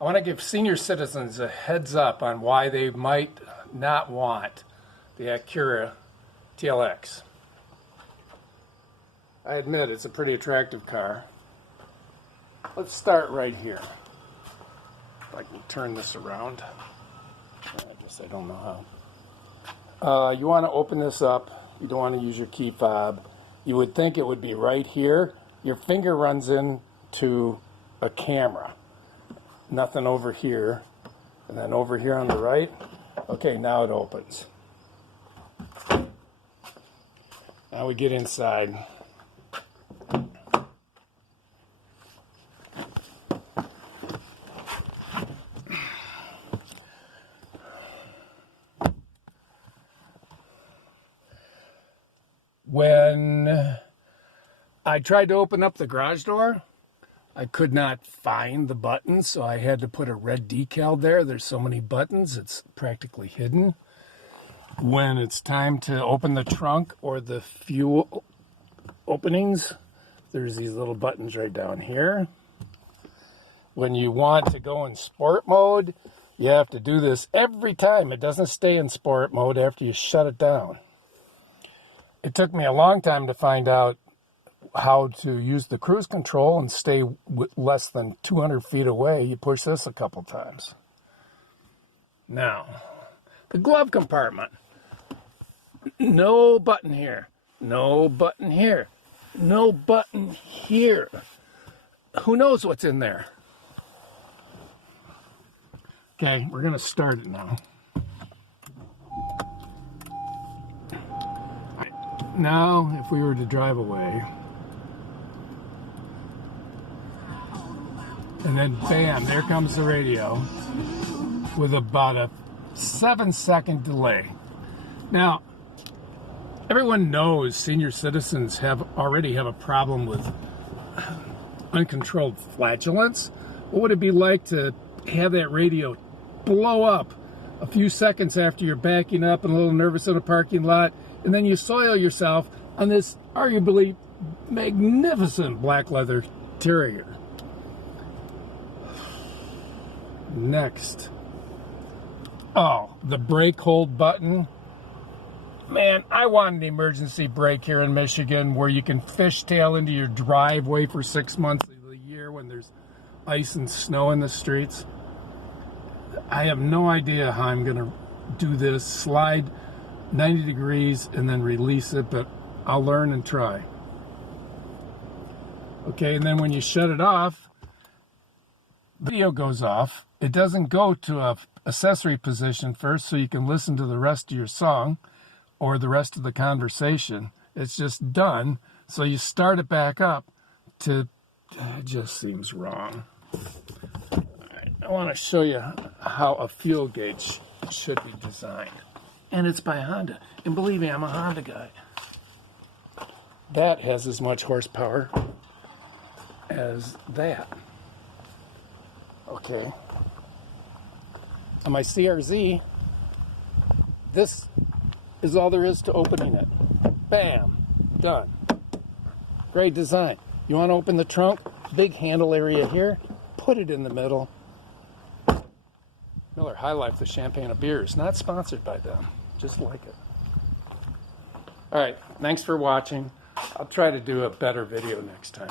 I want to give senior citizens a heads up on why they might not want the Acura TLX. I admit it's a pretty attractive car. Let's start right here. If I can turn this around. I don't know how. You want to open this up. You don't want to use your key fob. You would think it would be right here. Your finger runs into a camera. Nothing over here. And then over here on the right. Okay, now it opens. Now we get inside. When I tried to open up the garage door, I could not find the button, so I had to put a red decal there. There's so many buttons, it's practically hidden. When it's time to open the trunk or the fuel openings, there's these little buttons right down here. When you want to go in sport mode, you have to do this every time. It doesn't stay in sport mode after you shut it down. It took me a long time to find out how to use the cruise control and stay less than 200 feet away. You push this a couple times. Now, the glove compartment. No button here. No button here. No button here. Who knows what's in there? Okay, we're going to start it now. Now, if we were to drive away, and then bam, there comes the radio with about a 7-second delay. Now, everyone knows senior citizens already have a problem with uncontrolled flatulence. What would it be like to have that radio blow up a few seconds after you're backing up and a little nervous in a parking lot, and then you soil yourself on this arguably magnificent black leather Terrier? Next. Oh, the brake hold button. Man, I want an emergency brake here in Michigan where you can fishtail into your driveway for 6 months of the year when there's ice and snow in the streets. I have no idea how I'm going to do this. Slide 90 degrees and then release it, but I'll learn and try. Okay, and then when you shut it off, the video goes off. It doesn't go to a accessory position first so you can listen to the rest of your song or the rest of the conversation. It's just done. So you start it back up it just seems wrong. All right, I want to show you how a fuel gauge should be designed. And it's by Honda. And believe me, I'm a Honda guy. That has as much horsepower as that. Okay. On my CRZ, this is all there is to opening it. Bam, done. Great design. You want to open the trunk? Big handle area here. Put it in the middle. Miller High Life, the champagne of beers. Not sponsored by them. Just like it. All right, thanks for watching. I'll try to do a better video next time.